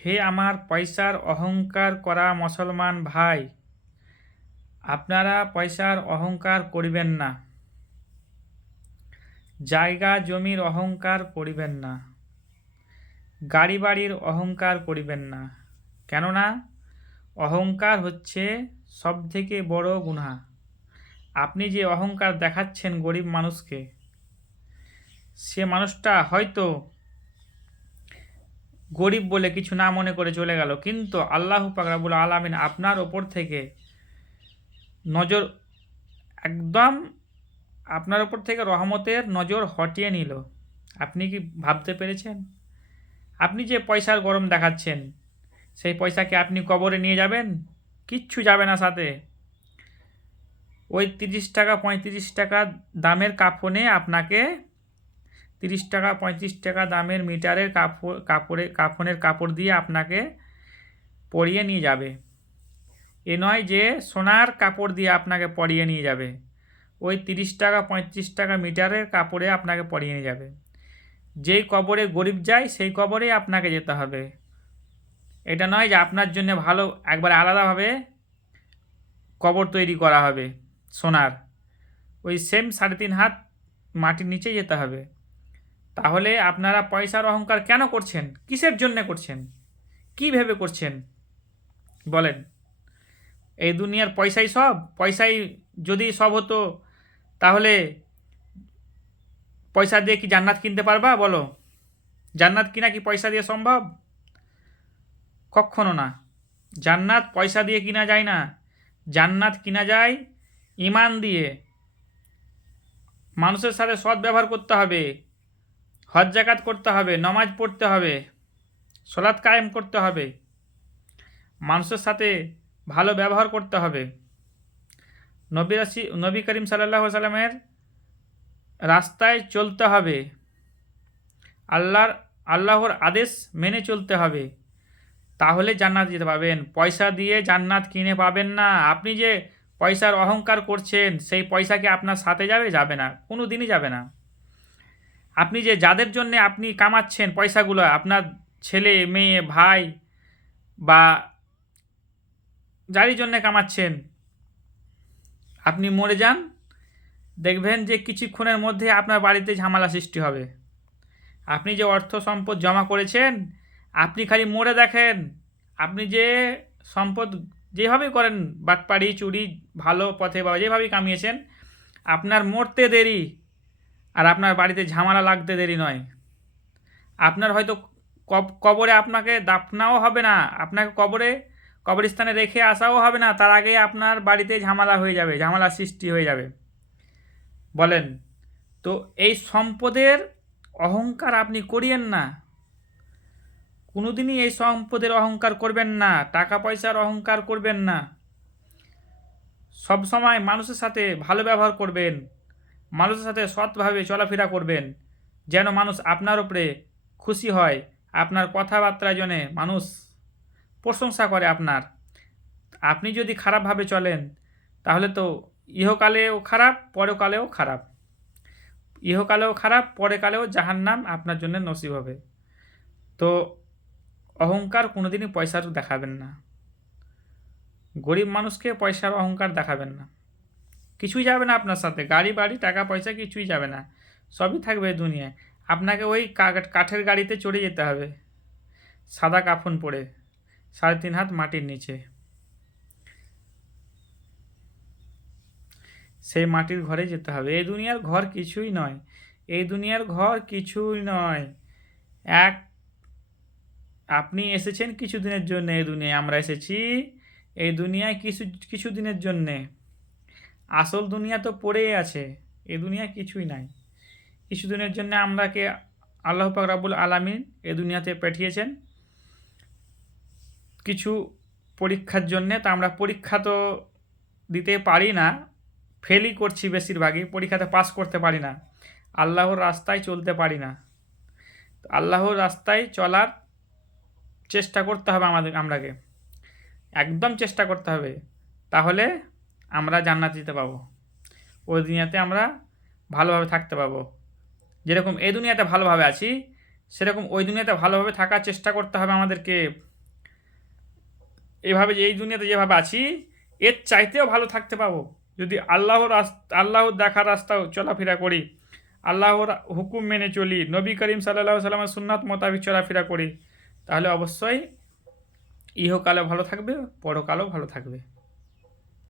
হে আমার পয়সার অহংকার করা মুসলমান ভাই, আপনারা পয়সার অহংকার করিবেন না, জায়গা জমির অহংকার করিবেন না, গাড়ি বাড়ির অহংকার করিবেন না। কেননা অহংকার হচ্ছে সবথেকে বড় গুনাহ। আপনি যে অহংকার দেখাচ্ছেন গরিব মানুষকে, সে মানুষটা হয়তো গরিব বলে কিছু না মনে করে চলে গেল, কিন্তু আল্লাহ পাক রব্বুল আলামিন আপনার ওপর থেকে নজর একদম আপনার ওপর থেকে রহমতের নজর হটিয়ে নিল। আপনি কি ভাবতে পেরেছেন? আপনি যে পয়সার গরম দেখাচ্ছেন, সেই পয়সাকে আপনি কবরে নিয়ে যাবেন? কিচ্ছু যাবে না সাথে। ওই 30 টাকা 35 টাকা দামের কাফনে আপনাকে 30 টাকা 35 টাকা দামের মিটারের কাফনের কাপড় দিয়ে আপনাকে পরিয়ে নিয়ে যাবে। এ নয় যে সোনার কাপড় দিয়ে আপনাকে পরিয়ে নিয়ে যাবে, ওই 30 টাকা 35 টাকা মিটারের কাপড়ে আপনাকে পরিয়ে নিয়ে যাবে। যেই কবরে গরিব যায় সেই কবরেই আপনাকে যেতে হবে। এটা নয় যে আপনার জন্য ভালো একবার আলাদাভাবে কবর তৈরি করা হবে সোনার, ওই সেম 3.5 হাত মাটির নিচে যেতে হবে। তাহলে আপনারা পয়সার অহংকার কেন করছেন? কিসের জন্য করছেন? কী ভেবে করছেন বলেন? এই দুনিয়ার পয়সাই সব? পয়সাই যদি সব হতো তাহলে পয়সা দিয়ে কি জান্নাত কিনতে পারবা বলো? জান্নাত কিনা কি পয়সা দিয়ে সম্ভব? কক্ষনো না। জান্নাত পয়সা দিয়ে কিনা যায় না, জান্নাত কিনা যায় ইমান দিয়ে। মানুষের সাথে সৎ ব্যবহার করতে হবে, হজ জাকাত করতে হবে, নমাজ পড়তে হবে, সলাৎ কায়েম করতে হবে, মানুষের সাথে ভালো ব্যবহার করতে হবে, নবী করিম সাল্লাল্লাহু আলাইহি সাল্লামের রাস্তায় চলতে হবে, আল্লাহর আদেশ মেনে চলতে হবে। তাহলে জান্নাত যেতে পাবেন। পয়সা দিয়ে জান্নাত কিনে পাবেন না। আপনি যে পয়সার অহংকার করছেন, সেই পয়সা কি আপনার সাথে যাবে? যাবে না, কোনো দিনই যাবে না। আপনি যে যাদের জন্য আপনি কামাচ্ছেন পয়সাগুলো, আপনার ছেলে মেয়ে ভাই বা যারই জন্য কামাচ্ছেন, আপনি মরে যান, দেখবেন যে কিছুক্ষণের মধ্যে আপনার বাড়িতে ঝামেলা সৃষ্টি হবে। আপনি যে অর্থ সম্পদ জমা করেছেন, আপনি খালি মরে দেখেন, আপনি যে সম্পদ যেভাবেই করেন, বাটপাড়ি চুরি ভালো পথে বা যেভাবেই কামিয়েছেন, আপনার মরতে দেরি আর আপনার বাড়িতে ঝামেলা লাগতে দেরি নয়। আপনার হয়তো কবরে আপনাকে দাফনাও হবে না, আপনাকে কবরস্থানে রেখে আসাও হবে না, তার আগেই আপনার বাড়িতে ঝামেলা হয়ে যাবে, ঝামেলা সৃষ্টি হয়ে যাবে। বলেন তো, এই সম্পদের অহংকার আপনি করিয়েন না। কোনোদিনই এই সম্পদের অহংকার করবেন না, টাকা পয়সার অহংকার করবেন না। সব সময় মানুষের সাথে ভালো ব্যবহার করবেন, মানুষের সাথে সৎভাবে চলাফেরা করবেন, যেন মানুষ আপনার উপরে খুশি হয়, আপনার কথাবার্তার জন্য মানুষ প্রশংসা করে আপনার। আপনি যদি খারাপভাবে চলেন, তাহলে তো ইহকালেও খারাপ, পরকালেও খারাপ। ইহকালেও খারাপ, পরকালেও জাহান্নাম আপনার জন্য নসিব হবে। তো অহংকার কোনোদিনই পয়সার দেখাবেন না। গরিব মানুষকে পয়সার অহংকার দেখাবেন না। কিছুই যাবে না আপনার সাথে, গাড়ি বাড়ি টাকা পয়সা কিছুই যাবে না, সবই থাকবে দুনিয়ায়। আপনাকে ওই কাঠের গাড়িতে চড়ে যেতে হবে, সাদা কাফন পরে 3.5 হাত মাটির নিচে। সেই মাটির ঘরে যেতে হবে। এই দুনিয়ার ঘর কিছুই নয়, এই দুনিয়ার ঘর কিছুই নয়। আপনি এসেছেন কিছু দিনের জন্য এই দুনিয়ায়, আমরা এসেছি এই দুনিয়ায় কিছু দিনের জন্যে। আসল দুনিয়া তো পড়েই আছে, এই দুনিয়া কিছুই নাই। কিছু দিনের জন্য আমরাকে আল্লাহ পাক রব্বুল আলামিন এই দুনিয়াতে পাঠিয়েছেন কিছু পরীক্ষার জন্যে। তা আমরা পরীক্ষা তো দিতে পারি না, ফেলই করছি বেশিরভাগই, পরীক্ষাতে পাস করতে পারি না, আল্লাহর রাস্তায় চলতে পারি না। আল্লাহর রাস্তায় চলার চেষ্টা করতে হবে আমরাকে, একদম চেষ্টা করতে হবে। তাহলে আমরা জান্নাত যেতে পাবো, ওই দুনিয়াতে আমরা ভালোভাবে থাকতে পাবো। যেরকম এই দুনিয়াতে ভালোভাবে আছি, সেরকম ওই দুনিয়াতে ভালোভাবে থাকার চেষ্টা করতে হবে আমাদেরকে। এইভাবে যে এই দুনিয়াতে যেভাবে আছি এর চাইতেও ভালো থাকতে পাবো যদি আল্লাহর দেখার রাস্তাও চলাফেরা করি, আল্লাহর হুকুম মেনে চলি, নবী করিম সাল্লাল্লাহু সাল্লামের সুন্নাত মোতাবিক চলাফেরা করি, তাহলে অবশ্যই ইহকালে ভালো থাকবে, পরকালেও ভালো থাকবে।